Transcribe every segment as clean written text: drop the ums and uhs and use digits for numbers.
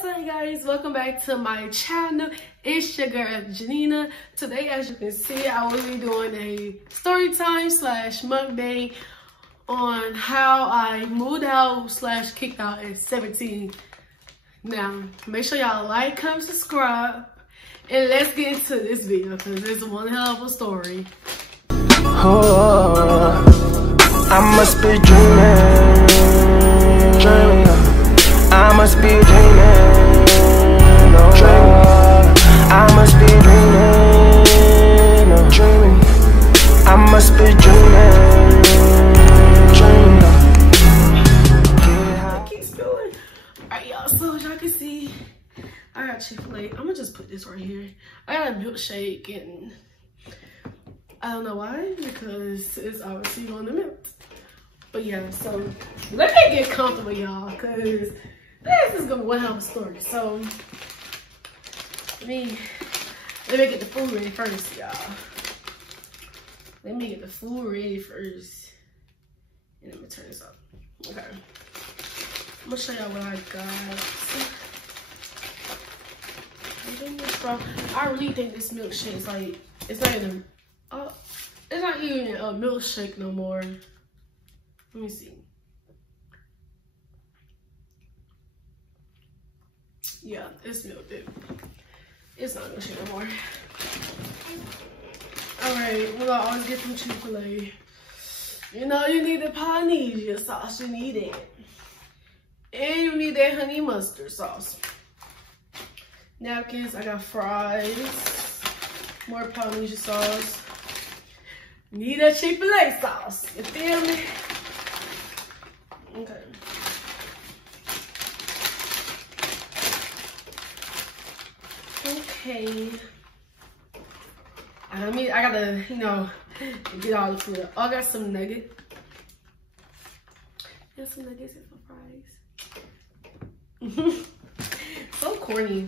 What's up, guys? Welcome back to my channel. It's your girl Janina. Today, as you can see, I will be doing a story time slash mukbang on how I moved out slash kicked out at 17. Now, make sure y'all like, comment, subscribe, and let's get into this video because it's one hell of a story. Oh, I must be dreaming. I must be dreaming, I must be dreaming, I must be dreaming. I keep spilling. Alright, y'all, so as y'all can see, I got Chick-fil-A. I'm gonna just put this right here. I got a milkshake, and I don't know why, because it's obviously on the milk. But yeah, so let me get comfortable, y'all, because this is gonna be one hell of a story. So let me get the food ready first, y'all. Let me get the food ready first. And let me turn this up. Okay. I'm gonna show y'all what I got. I really think this milkshake is like, it's not even a milkshake no more. Let me see. Yeah, it's milk dip. It's not milkshake no more. Alright, well, I always get from Chick-fil-A. You know, you need the Polynesian sauce. You need it. And you need that honey mustard sauce. Napkins, I got fries. More Polynesian sauce. Need that Chick-fil-A sauce. You feel me? Okay. Okay. I gotta, you know, get all the food. Oh, I got some nuggets. Got some nuggets and some fries. So corny.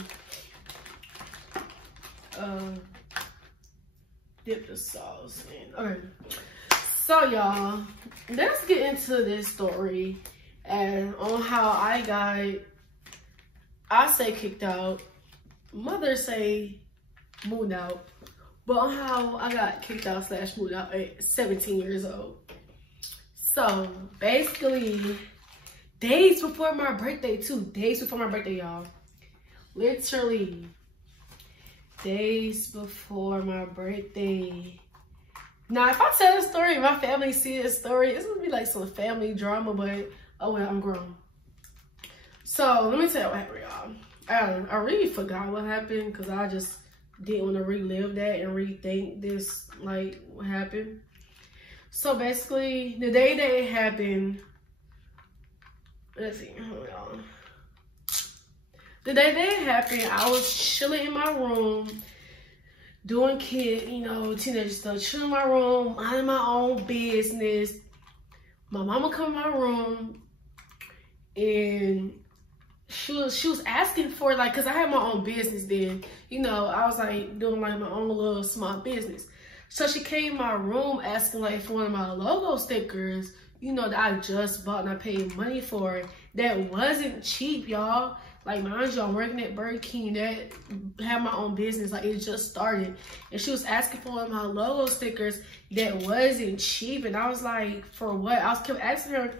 Dip the sauce in. Okay. So y'all, let's get into this story and on how I say kicked out. Mother say moved out, but on how I got kicked out slash moved out at 17 years old. So basically, days before my birthday too. Days before my birthday, y'all. Literally, days before my birthday. Now, if I tell the story, my family see this story, it's gonna be like some family drama, but oh well, I'm grown. So let me tell you what happened, y'all. I really forgot what happened because I just didn't want to relive that and rethink this, like, what happened. So basically, the day that it happened, let's see, hold on. The day that it happened, I was chilling in my room, doing teenage stuff, chilling in my room, minding my own business. My mama come in my room and she was asking for, like, cause I had my own business then, you know, I was like doing like my own little small business. So she came in my room asking like for one of my logo stickers, you know, that I just bought and I paid money for. That wasn't cheap, y'all. Like, mind you, I'm working at Burger King that had my own business. Like, it just started. And she was asking for one of my logo stickers that wasn't cheap. And I was like, for what? I kept asking her,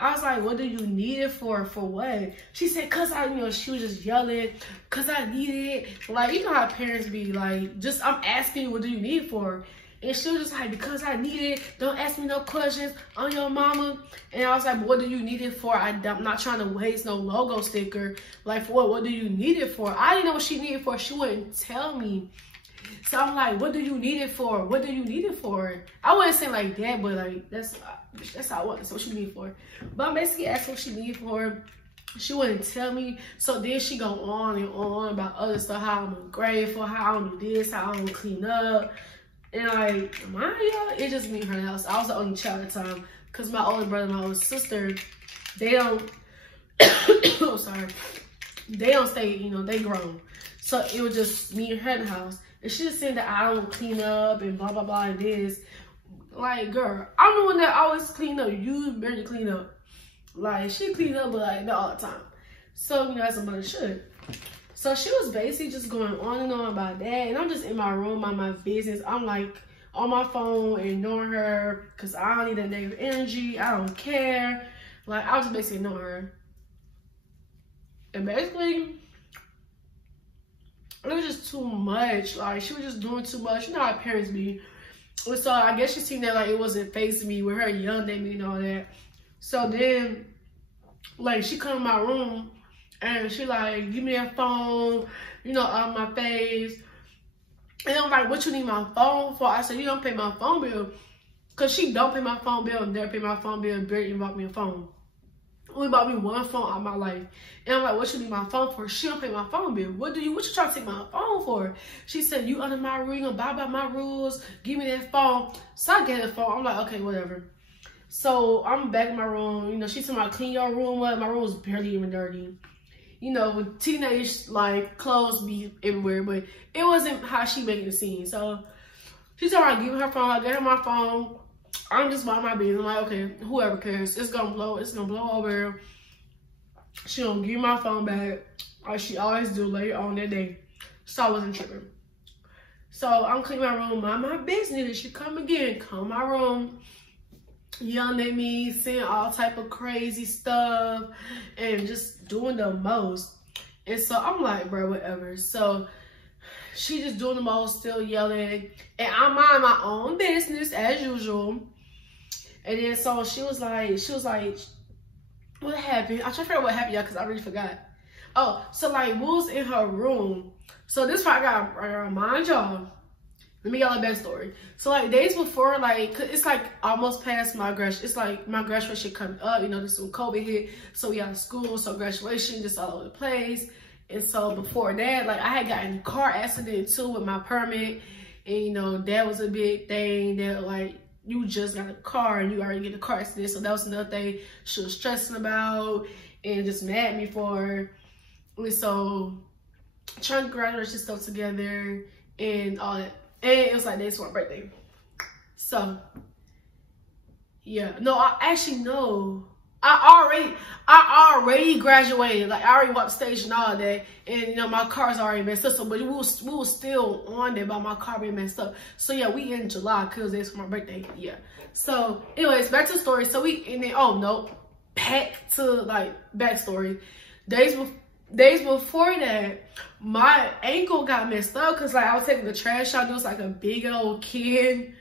I was like, what do you need it for? For what? She said, cause she was just yelling, cause I need it. Like, you know how parents be like, I'm asking you, what do you need it for? And she was just like, because I need it. Don't ask me no questions on your mama. And I was like, what do you need it for? I'm not trying to waste no logo sticker. Like, for what? What do you need it for? I didn't know what she needed for. She wouldn't tell me. So I'm like, what do you need it for? What do you need it for? I wouldn't say like that, but like, that's how I want. That's what she needed for. But I'm basically asking what she needed for. She wouldn't tell me. So then she go on and on about other stuff, how I'm ungrateful, how I don't do this, how I don't clean up. And like, mind y'all, it just me and her in the house. I was the only child at the time. Cause my older brother and my older sister, they don't, oh, sorry. They don't stay, you know, they grown. So it was just me and her in the house. And she just saying that I don't clean up and blah, blah, blah, and this. Like, girl, I'm the one that always clean up. You barely clean up. Like, she clean up, but like, not all the time. So, you know, as a mother should. So she was basically just going on and on about that. And I'm just in my room, on my business. I'm like on my phone, ignoring her because I don't need that negative energy. I don't care. Like, I was just basically ignoring her. And basically, it was just too much. Like, she was just doing too much. You know how parents be. And so I guess she seen that like it wasn't facing me with her yelling at me and all that. So then, like, she come in my room and she like, give me that phone, you know, out of my face. And I'm like, what you need my phone for? I said, you don't pay my phone bill. Because she don't pay my phone bill, never pay my phone bill, and barely even bought me a phone. Only bought me one phone out of my life. And I'm like, what you need my phone for? She don't pay my phone bill. What you trying to take my phone for? She said, you under my rule, you gonna buy by my rules, give me that phone. So I get the phone. I'm like, okay, whatever. So I'm back in my room. You know, she told me, clean your room up. My room was barely even dirty. You know, with teenage, like, clothes be everywhere, but it wasn't how she making the scene. So she told me, I give her phone. I gave her my phone. I'm just minding my business. I'm like, okay, whoever cares. It's gonna blow. It's gonna blow over. She gonna give me my phone back, like she always do later on that day. So I wasn't tripping. So I'm cleaning my room, mind my business. She come again, come in my room, yelling at me, saying all type of crazy stuff, and just doing the most. And so I'm like, bro, whatever. So she just doing the most, still yelling, and I mind my own business as usual. And then so she was like, what happened? I'm trying to figure out what happened, y'all, because I really forgot. Oh, so like, we was in her room. So this part I gotta remind y'all. Let me get a backstory. So like days before, like, cause it's like almost past my graduation. It's like my graduation coming up. You know, this when COVID hit, so we out of school, so graduation just all over the place. And so before that, like, I had gotten in a car accident too with my permit, and you know that was a big thing. That like, you just got a car and you already get a car accident, so that was another thing she was stressing about and just mad at me for. And so trying to graduate this stuff together and all that. And it was like, this was my birthday. So yeah, no, I actually know. I already graduated. Like, I already walked the stage and all that. And you know, my car's already messed up. So, but we was still on there about my car being messed up. So yeah, we in July because it's my birthday. Yeah. So anyways, back to the story. So we and then, oh no, back to like backstory. Days before that, my ankle got messed up because like I was taking the trash out. It was like a big old can.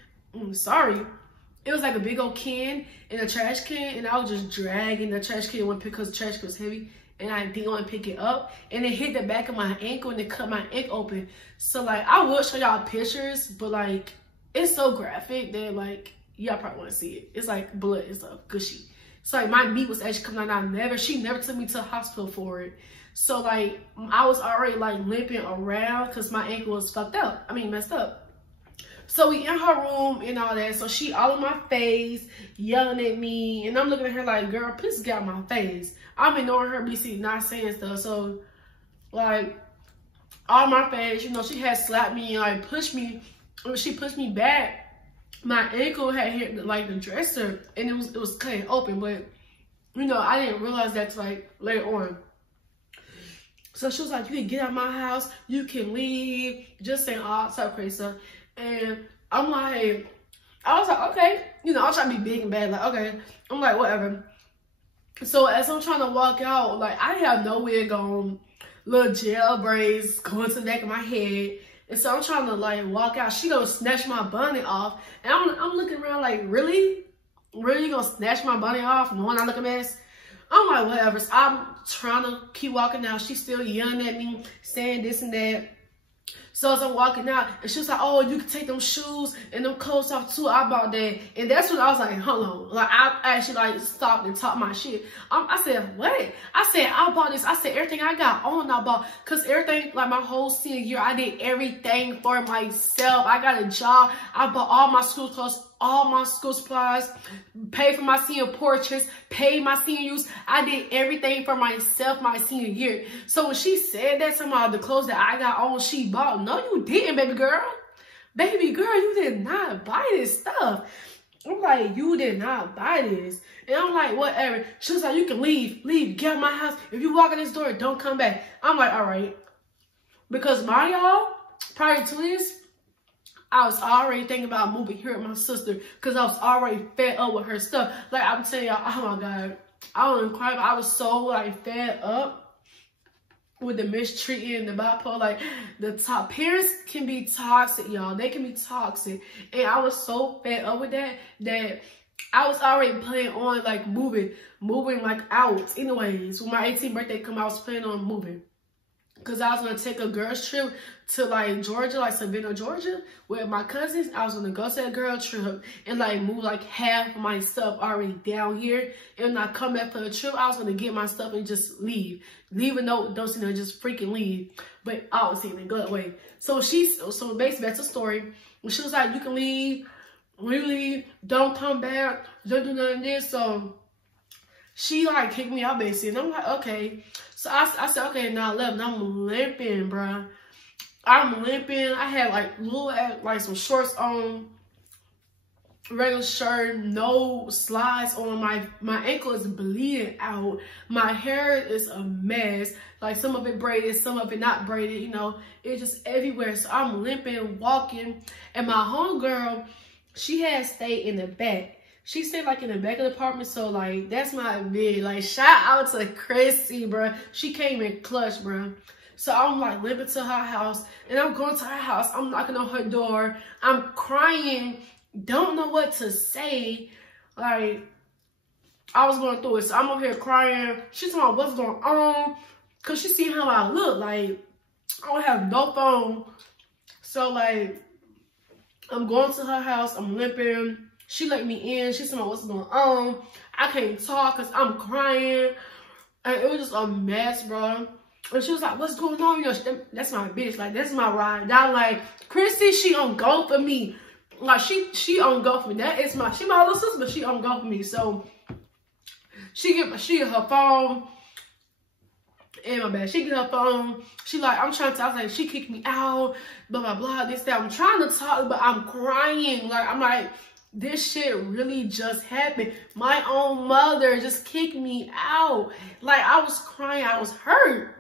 It was like a big old can in a trash can, and I was just dragging the trash can because the trash can was heavy, and I didn't want to pick it up, and it hit the back of my ankle and it cut my ankle open. So like, I will show y'all pictures, but like, it's so graphic that like, y'all probably want to see it. It's like blood and stuff, gushy. So like, my meat was actually coming out. She never took me to the hospital for it. So like, I was already like limping around because my ankle was messed up. So we in her room and all that. So she all in my face, yelling at me. And I'm looking at her like, girl, please get out my face. I'm ignoring her, BC, not saying stuff. So, like, all in my face, you know, she had slapped me and, like, pushed me. When she pushed me back, my ankle had hit, like, the dresser. And it was cutting open. But, you know, I didn't realize that till, like, later on. So she was like, you can get out of my house. You can leave. Just saying all type of crazy stuff. And I'm like, I was like, okay, you know, I was trying to be big and bad, like, okay. I'm like, whatever. So as I'm trying to walk out, like, I have no wig on, little gel braids going to the back of my head. And so I'm trying to like walk out. She gonna snatch my bonnet off. And I'm looking around like, really? Really, you gonna snatch my bonnet off knowing I look a mess? I'm like, whatever. So I'm trying to keep walking out. She's still yelling at me, saying this and that. So as I'm walking out, and she was like, oh, you can take them shoes and them clothes off too. I bought that. And that's when I was like, hold on. Like, I actually like stopped and talked my shit. I said, what? I said, I bought this. I said, everything I got on, I bought. Because everything, like my whole senior year, I did everything for myself. I got a job. I bought all my school clothes, all my school supplies, paid for my senior portraits, paid my senior use. I did everything for myself my senior year. So when she said that, somehow the clothes that I got on, she bought. No, you didn't, baby girl. Baby girl, you did not buy this stuff. I'm like, you did not buy this. And I'm like, whatever. She was like, you can leave, get out of my house. If you walk in this door, don't come back. I'm like, all right. Because y'all, prior to this, I was already thinking about moving here with my sister because I was already fed up with her stuff. Like, I'm telling y'all, oh my God. I don't even cry, but I was so, like, fed up with the mistreating, the bipolar. Like, parents can be toxic, y'all. They can be toxic. And I was so fed up with that I was already planning on, like, moving, like, out. Anyways, when my 18th birthday come, I was planning on moving. Because I was going to take a girl's trip to, like, Georgia, like, Savannah, Georgia, with my cousins. I was going to go to that girl trip and, like, move, like, half of my stuff already down here. And when I come back for the trip, I was going to get my stuff and just leave. Leave a note, don't see no, just freaking leave. But obviously in a good way. So basically, that's the story. When she was like, you can leave, really, don't come back, don't do none of this. So she, like, kicked me out, basically. And I'm like, okay. So I said, okay, now I left. And I'm limping, bruh. I'm limping. I had, like, like, some shorts on, regular shirt, no slides on. My ankle is bleeding out. My hair is a mess. Like, some of it braided, some of it not braided, you know. It's just everywhere. So I'm limping, walking. And my homegirl, she had stayed in the back. She stayed, like, in the back of the apartment, so, like, that's my bid. Like, shout out to Chrissy, bruh. She came in clutch, bruh. So I'm, like, limping to her house, and I'm going to her house. I'm knocking on her door. I'm crying, don't know what to say. Like, I was going through it, so I'm up here crying. She's talking about what's going on, because she see how I look. Like, I don't have no phone. So, like, I'm going to her house. I'm limping. She let me in. She said, what's going on? I can't talk because I'm crying. And it was just a mess, bro. And she was like, what's going on? You know, that's my bitch. Like, that's my ride. Now, like, Christy, she on go for me. Like, she on go for me. She my little sister, but she on go for me. So, she get her phone. And my bad. She get her phone. She like, I'm trying to talk. Like, she kicked me out. Blah, blah, blah. This, that. I'm trying to talk, but I'm crying. Like, I'm like, this shit really just happened. My own mother just kicked me out. Like, I was crying. I was hurt.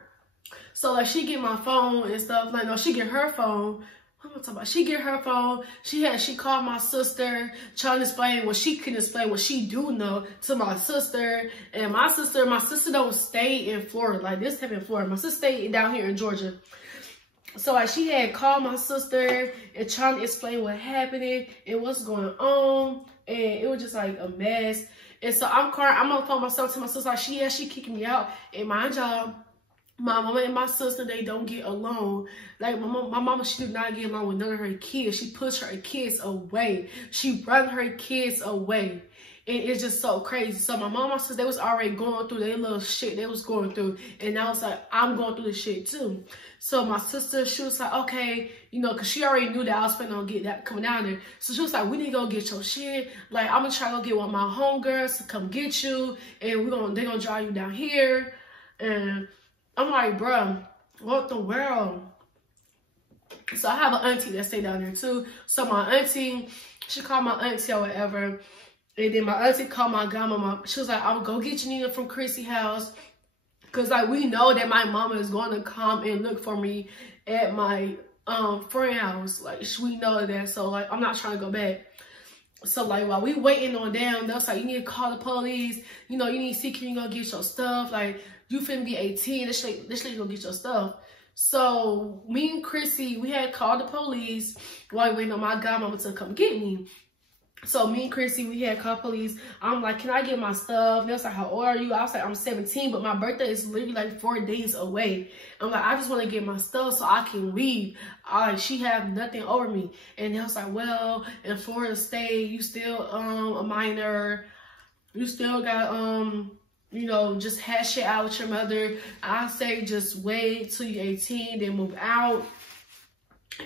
So, like, she get my phone and stuff. Like, no, she get her phone. What am I talking about? She get her phone. She called my sister, trying to explain what she couldn't explain, what she do know to my sister. And my sister don't stay in Florida. Like, this happened in Florida. My sister stayed down here in Georgia. So, like, she had called my sister and trying to explain what happened and what's going on. And it was just, like, a mess. And so, I'm crying. I'm on the phone myself to my sister. Like, she kicked me out. And mind y'all, my mama and my sister, they don't get along. Like, my mama, she do not get along with none of her kids. She pushed her kids away. She run her kids away. And it's just so crazy. So my mom and my sister, they was already going through their little shit they was going through. And I was like, I'm going through this shit too. So my sister, she was like, okay, you know, because she already knew that I was planning on coming down there. So she was like, we need to go get your shit. Like, I'm going to try to go get one of my homegirls to come get you. And they're going to drive you down here. And I'm like, bruh, what the world? So I have an auntie that stay down there too. So my auntie, she called my auntie or whatever. And then my auntie called my grandmama. She was like, I'll go get Janina from Chrissy's house. Because, like, we know that my mama is going to come and look for me at my friend house. Like, we know that. So, like, I'm not trying to go back. So, like, while we waiting on them, they was like, you need to call the police. You know, you need to see, can you go get your stuff? Like, you finna be 18. This lady go get your stuff. So, me and Chrissy, we had called the police while we waiting on my godmama to come get me. So me and Chrissy, we had called police. I'm like, can I get my stuff? And they was like, how old are you? I was like, I'm 17, but my birthday is literally like 4 days away. I'm like, I just want to get my stuff so I can leave. She have nothing over me. And they was like, well, in Florida State, you still a minor. You still got you know, just hash it out with your mother. I say just wait till you're 18, then move out.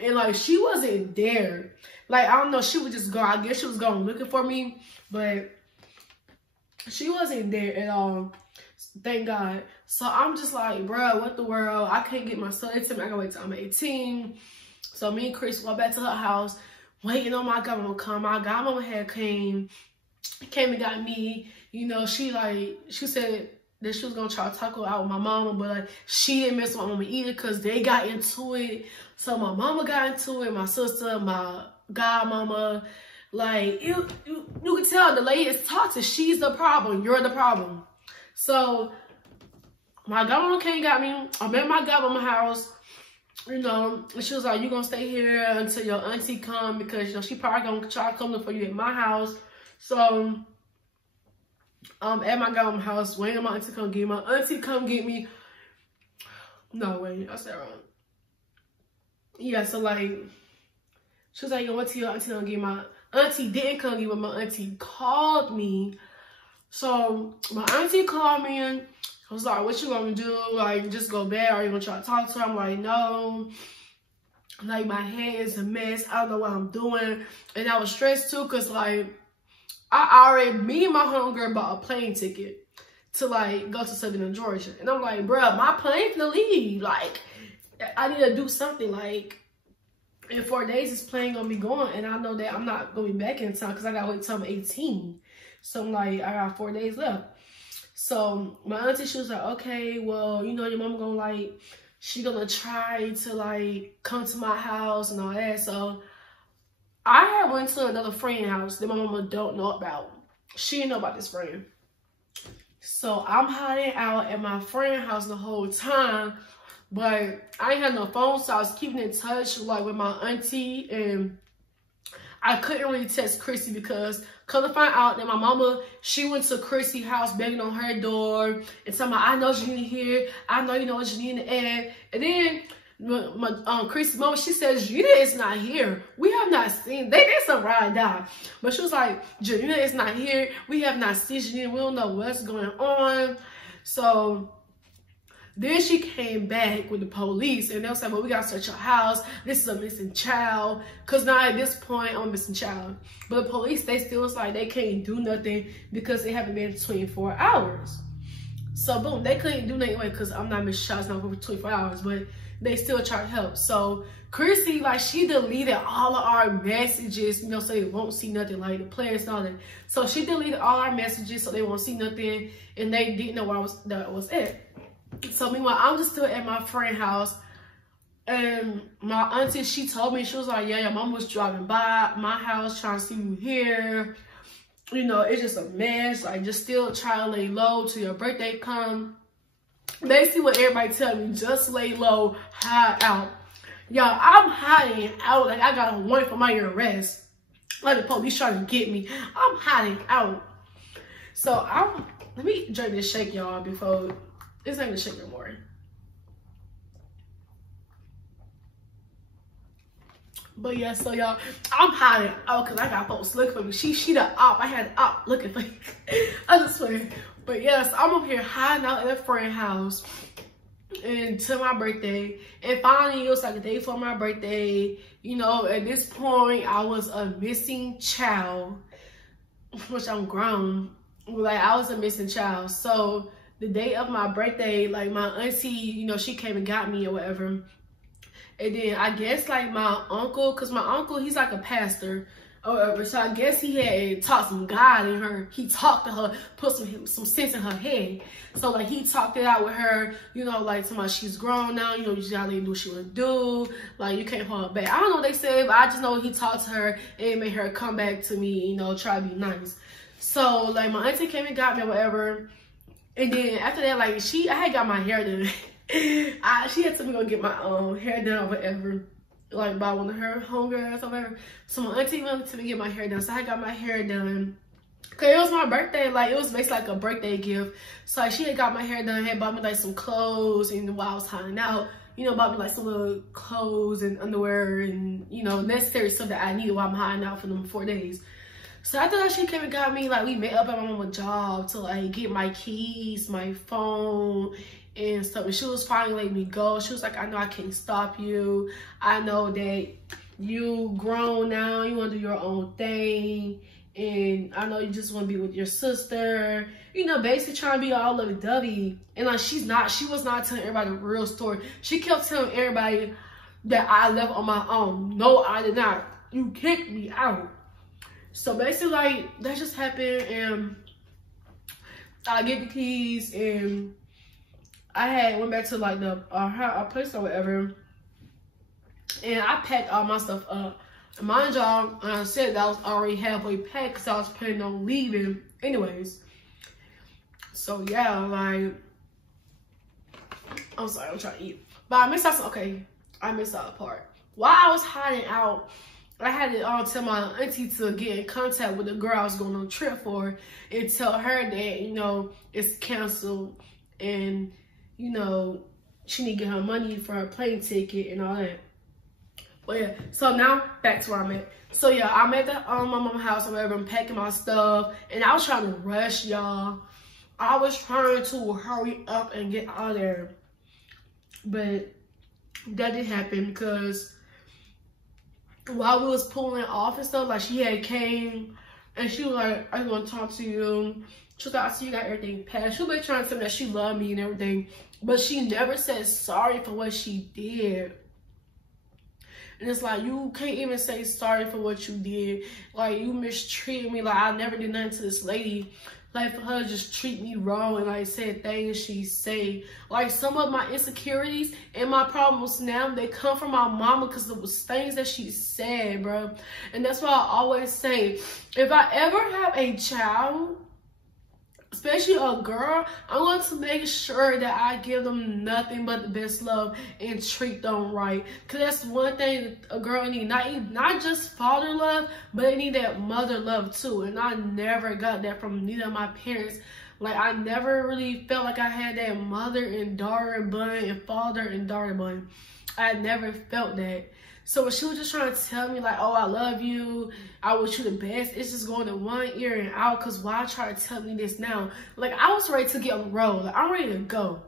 And like, she wasn't there. Like, I don't know, she would just go. I guess she was going looking for me, but she wasn't there at all. Thank God. So I'm just like, bro, what the world? I can't get my stuff. They tell me I gotta wait till I'm 18. So me and Chris walked back to her house. waiting on my godmama to come. My godmama had came and got me. You know, she said that she was gonna try to talk out with my mama, but like she didn't mess with my mama either because they got into it. So my mama got into it, my sister, my godmama. Like you can tell the lady is toxic. She's the problem. You're the problem. So my godmama came and got me. I'm at my godmama's house. You know, and she was like, "You gonna stay here until your auntie come because you know she probably gonna try to come look for you at my house." So at my godmama's house, waiting on my auntie to come get me. My auntie come get me. No, wait, I said wrong. Yeah, so like, she was like, "Yo, what to your auntie gonna get my auntie didn't come get me, but my auntie called me." So my auntie called me and I was like, "What you gonna do? Like, just go back? Or you gonna try to talk to her?" I'm like, "No." Like, my head is a mess. I don't know what I'm doing. And I was stressed too, cause like, me and my homegirl bought a plane ticket to like go to Savannah, Georgia. And I'm like, bruh, my plane's gonna leave. Like, I need to do something. Like, in 4 days, this plane gonna be gone. And I know that I'm not gonna be back in time because I gotta wait till I'm 18. So I'm like, I got 4 days left. So my auntie, she was like, "Okay, well, you know, your mama gonna like, she gonna try to like come to my house and all that." So I had went to another friend's house that my mama don't know about. She didn't know about this friend. So I'm hiding out at my friend's house the whole time, but I ain't had no phone, so I was keeping in touch like with my auntie, and I couldn't really text Chrissy because come to find out that my mama, she went to Chrissy's house banging on her door and telling me, "I know you need here. I know you know what you need to add." And then my Chrissy's mama, she says, "Janita is not here. We have not seen." They did some ride and die. But she was like, "Janita is not here. We have not seen Janita. We don't know what's going on." So then she came back with the police and they was like, "Well, we gotta search your house. This is a missing child." Cause now at this point, I'm a missing child. But the police, they still was like, they can't do nothing because they haven't been 24 hours. So boom, they couldn't do nothing because I'm not missing child, it's not over 24 hours, but they still try to help. So Chrissy, like, she deleted all of our messages, you know, so they won't see nothing, like the players and all that. So she deleted all our messages so they won't see nothing, and they didn't know where that was at. So meanwhile, I'm just still at my friend's house, and my auntie, she told me, she was like, "Yeah, your mom was driving by my house trying to see you here. You know, it's just a mess. Like, just still try to lay low till your birthday come." Basically what everybody tell me, just lay low, hide out. Y'all, I'm hiding out. Like, I got a warrant for my arrest. Like, the police trying to get me. I'm hiding out. So let me drink this shake, y'all, before it's not even shake no more. But yeah, so y'all, I'm hiding out because I got folks looking for me. She the op. I had the op looking for me. I just swear. But yes, I'm up here hiding out at a friend's house until my birthday. And finally, it was like a day before my birthday. You know, at this point, I was a missing child, which I'm grown. Like, I was a missing child. So the day of my birthday, like, my auntie, you know, she came and got me or whatever. And then I guess like my uncle, cause my uncle, he's like a pastor or whatever. So I guess he had taught some God in her. He talked to her, put some sense in her head. So like he talked it out with her, you know, like somebody, she's grown now, you know, you just gotta let her do what she wanna do. Like, you can't hold her back. I don't know what they said, but I just know he talked to her and it made her come back to me, you know, try to be nice. So like my auntie came and got me or whatever. And then after that, like I had got my hair done. She had told me to go get my hair done or whatever, like by one of her homegirls or whatever. So my auntie wanted to get my hair done, so I got my hair done. Cause it was my birthday, like it was basically like a birthday gift. So like, she had got my hair done, had bought me like some clothes, and while I was hiding out, you know, bought me like some little clothes and underwear and, you know, necessary stuff that I needed while I'm hiding out for them 4 days. So after that, she came and got me, like we met up at my mama's job to like get my keys, my phone, and stuff. And she was finally letting me go. She was like, "I know I can't stop you. I know that you grown now. You want to do your own thing. And I know you just want to be with your sister." You know, basically trying to be all lovey-dovey. And like, she was not telling everybody the real story. She kept telling everybody that I left on my own. No, I did not. You kicked me out. So basically, like, that just happened, and I get the keys, and I went back to like our place or whatever, and I packed all my stuff up. Mind y'all, I said that I was already halfway packed because I was planning on leaving anyways. So yeah, like, I'm sorry, I'm trying to eat. But I missed out some, okay, I missed out a part. While I was hiding out, I had to tell my auntie to get in contact with the girl I was going on a trip for and tell her that, you know, it's canceled and, you know, she need to get her money for her plane ticket and all that. But yeah, so now back to where I'm at. So yeah, I'm at my mom's house or whatever. I'm packing my stuff, and I was trying to rush, y'all. I was trying to hurry up and get out of there, but that didn't happen because while we was pulling off and stuff, like, she had came and she was like, I want to talk to you. She was like, I see you got everything passed. She was like trying to tell me that she loved me and everything, but she never said sorry for what she did. And it's like, you can't even say sorry for what you did. Like, you mistreated me. Like, I never did nothing to this lady. Like, for her to just treat me wrong and, like, say things she say. Like, some of my insecurities and my problems now, they come from my mama because it was things that she said, bro. And that's why I always say, if I ever have a child, especially a girl, I want to make sure that I give them nothing but the best love and treat them right. Because that's one thing a girl needs. Not just father love, but they need that mother love too. And I never got that from neither of my parents. Like, I never really felt like I had that mother and daughter bond and father and daughter bond. I never felt that. So when she was just trying to tell me, like, oh, I love you, I wish you the best, it's just going in one ear and out, because why try to tell me this now? Like, I was ready to get on the road. Like, I'm ready to go.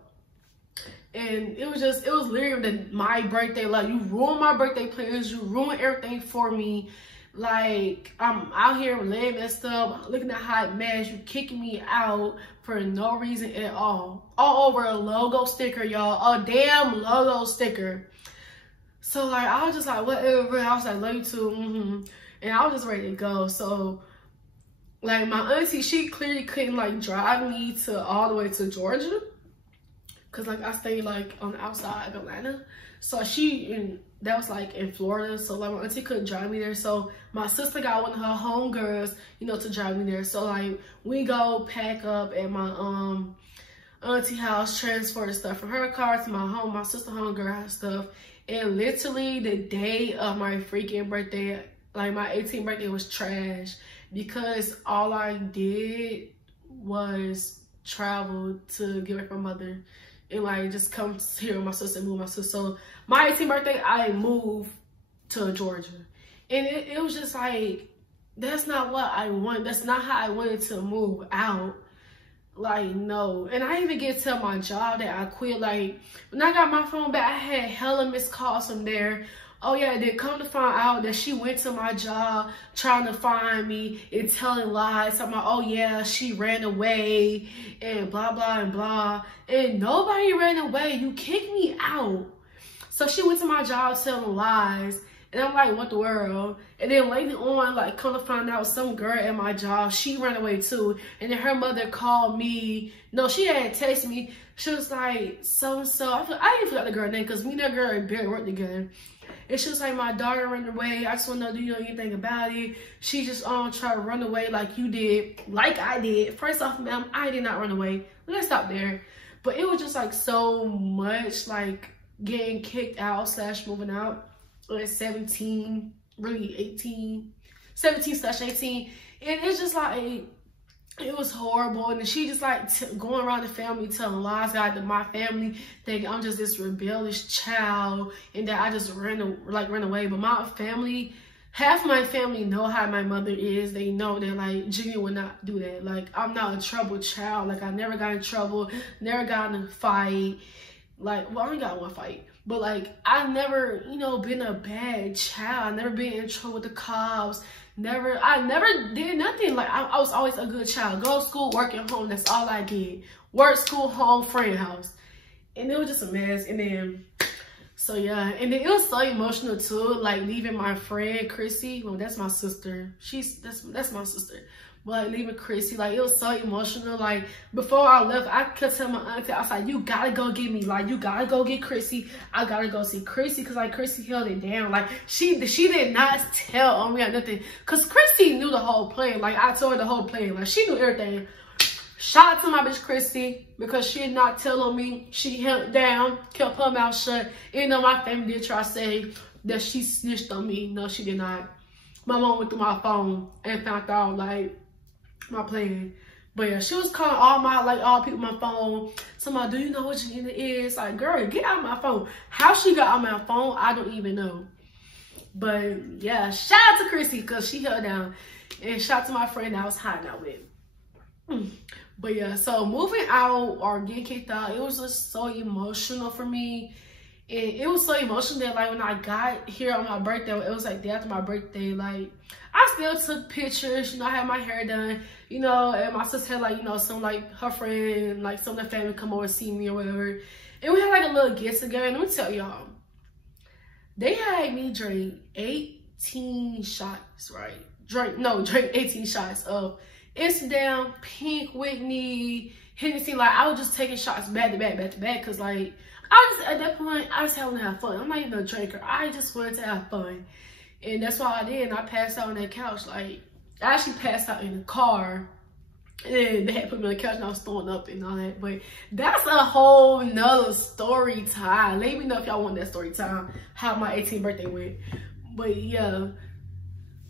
And it was literally my birthday. Like, you ruined my birthday plans. You ruined everything for me. Like, I'm out here laying messed up, looking at hot mess. You kicking me out for no reason at all. All over a logo sticker, y'all. A damn logo sticker. So, like, I was just like, whatever. I was like, love you too. And I was just ready to go. So, like, my auntie, she clearly couldn't, like, drive me all the way to Georgia. Because, like, I stayed, like, on the outside of Atlanta. So, that was, like, in Florida. So, like, my auntie couldn't drive me there. So, my sister got one of her homegirls, you know, to drive me there. So, like, we go pack up at my, auntie house, transfer the stuff from her car to my home. My sister homegirl had stuff. And literally the day of my freaking birthday, like my 18th birthday, was trash because all I did was travel to get away from my mother and, like, just come here with my sister and move my sister. So my 18th birthday, I moved to Georgia. And it was just like, that's not what I want. That's not how I wanted to move out. Like, no. And I even get to tell my job that I quit. Like, when I got my phone back, I had hella missed calls from there. Oh yeah, then come to find out that she went to my job trying to find me and telling lies. Talking about, oh yeah, she ran away and blah, blah, and blah. And nobody ran away. You kicked me out. So she went to my job telling lies. And I'm like, what the world? And then later on, like, come to find out, some girl at my job, she ran away too. And then her mother called me. No, she had texted me. She was like, so-and-so. I didn't forget the girl's name because me and that girl barely worked together. And she was like, my daughter ran away. I just want to know, do you know anything about it? She just tried to run away like you did, like I did. First off, ma'am, I did not run away. Let's stop there. But it was just, like, so much, like, getting kicked out / moving out. At 17, really 18, 17/18, and it's just like, it was horrible. And then she just, like, going around the family telling lies to my family, thinking I'm just this rebellious child and that I just ran away. But my family, half my family know how my mother is. They know that, like, Junior would not do that. Like, I'm not a troubled child. Like, I never got in trouble, never got in a fight. Like, well, I only got one fight. But, like, I never, you know, been a bad child. I never been in trouble with the cops. I never did nothing. Like, I was always a good child. Go to school, work at home. That's all I did. Work, school, home, friend house. And it was just a mess. And then, So yeah, and then it was so emotional too, like leaving my friend Chrissy. Well, that's my sister. That's my sister. But like leaving Chrissy, like it was so emotional. Like before I left, I kept telling my auntie, I was like, you gotta go get me. Like you gotta go get Chrissy. I gotta go see Chrissy, because like Chrissy held it down. Like she did not tell on me or nothing, because Chrissy knew the whole plan. Like I told her the whole plan. Like she knew everything. Shout out to my bitch Chrissy, because she did not tell on me. She held it down, kept her mouth shut. Even though my family did try to say that she snitched on me. No, she did not. My mom went through my phone and found out like my plan. But yeah, she was calling all people on my phone. Somebody, do you know what Janina is? Like, girl, get out of my phone. How she got on my phone, I don't even know. But yeah, shout out to Chrissy, because she held down. And shout out to my friend that I was hiding out with. But yeah, so moving out or getting kicked out, it was just so emotional for me. And it was so emotional that like when I got here on my birthday, it was like day after my birthday, like I still took pictures, you know, I had my hair done, you know, and my sister had like, you know, some like her friend, like some of the family come over and see me or whatever. And we had like a little get together. And let me tell y'all, they had me drink 18 shots, right? Drink 18 shots of Amsterdam, Pink, Whitney, Hennessy. Like I was just taking shots back to back, because like at that point I just wanted to have fun. I'm not even a drinker. I just wanted to have fun, and that's what I did. And I passed out on that couch. Like I actually passed out in the car, and they had put me on the couch and I was throwing up and all that. But that's a whole nother story time. Let me know if y'all want that story time, how my 18th birthday went. But yeah.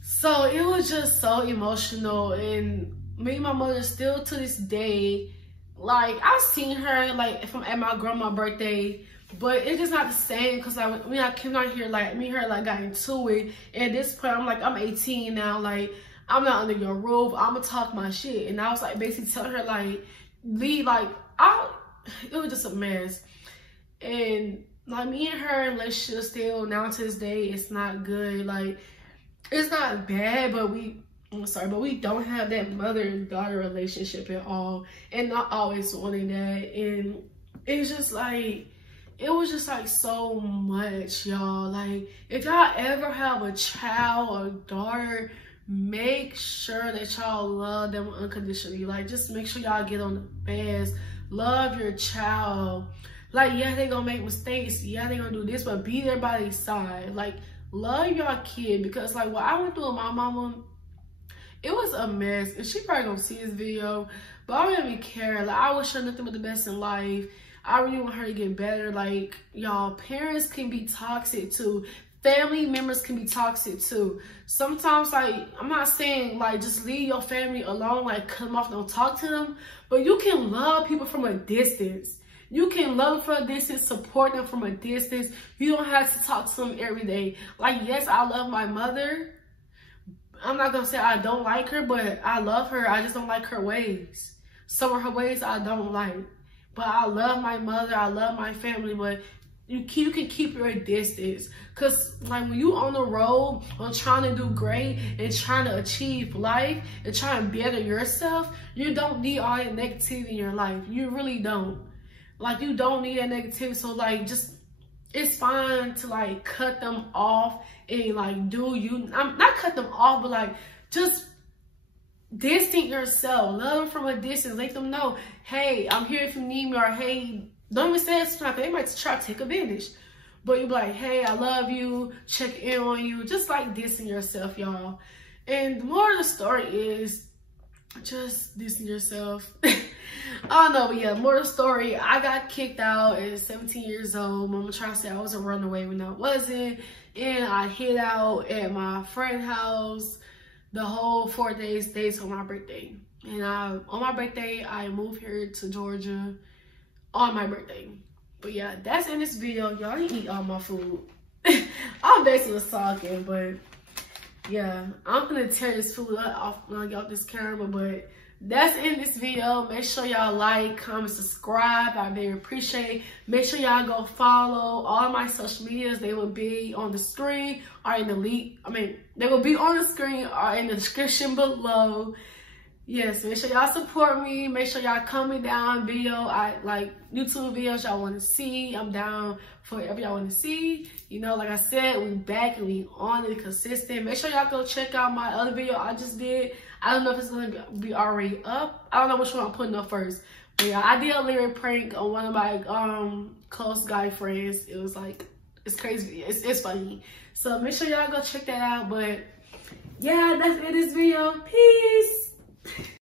So it was just so emotional, and me and my mother still to this day, like I've seen her like if I'm at my grandma's birthday, but it's just not the same, because like when I came out here, like me and her like got into it. And at this point I'm like, I'm 18 now, like I'm not under your roof, I'm gonna talk my shit. And I was like basically telling her like leave, like it was just a mess. And like me and her relationship still now to this day, it's not good. Like it's not bad, but we don't have that mother and daughter relationship at all, and not always wanting that. And it's just like, it was just like so much, y'all. Like if y'all ever have a child or daughter, make sure that y'all love them unconditionally. Like just make sure y'all get on the best, love your child. Like yeah, they gonna make mistakes, yeah, they gonna do this, but be there by their side. Like love your kid, because like what I went through with my mama, it was a mess. And she probably gonna see this video, but I don't even care. Like I wish her nothing but the best in life. I really want her to get better. Like y'all, parents can be toxic too. Family members can be toxic too. Sometimes, like, I'm not saying like just leave your family alone, like cut them off, don't talk to them, but you can love people from a distance. You can love them from a distance, support them from a distance. You don't have to talk to them every day. Like, yes, I love my mother. I'm not going to say I don't like her, but I love her. I just don't like her ways. Some of her ways I don't like. But I love my mother. I love my family. But you can keep your distance. Because, like, when you on the road, on trying to do great and trying to achieve life and trying to better yourself, you don't need all that negativity in your life. You really don't. Like, you don't need that negativity. So, like, just, it's fine to, like, cut them off and, like, do you. I'm not cut them off, but, like, just distance yourself. Love them from a distance. Let them know, hey, I'm here if you need me. Or, hey, don't even say it's not. They might try to take advantage. But you be like, hey, I love you. Check in on you. Just, like, distance yourself, y'all. And the moral of the story is just distance yourself. I don't know, but yeah, more of the story. I got kicked out at 17 years old. Mama tried to say I was a runaway when I wasn't. And I hid out at my friend's house the whole 4 days on my birthday. And on my birthday, I moved here to Georgia on my birthday. But yeah, that's in this video. Y'all didn't eat all my food. I basically was talking, but yeah, I'm gonna tear this food off when I get off this camera. But that's in this video. Make sure y'all like, comment, subscribe. I very appreciate it. Make sure y'all go follow all my social medias. They will be on the screen or in the link. They will be on the screen or in the description below. yes, make sure y'all support me. Make sure y'all comment down YouTube videos y'all want to see. I'm down for whatever y'all want to see. You know, like I said, we back and we on it consistent. Make sure y'all go check out my other video I just did. I don't know if it's gonna be already up. I don't know which one I'm putting up first. But yeah, I did a lyric prank on one of my close guy friends. It was like, it's crazy. It's funny. So make sure y'all go check that out. But yeah, that's it. This video. Peace.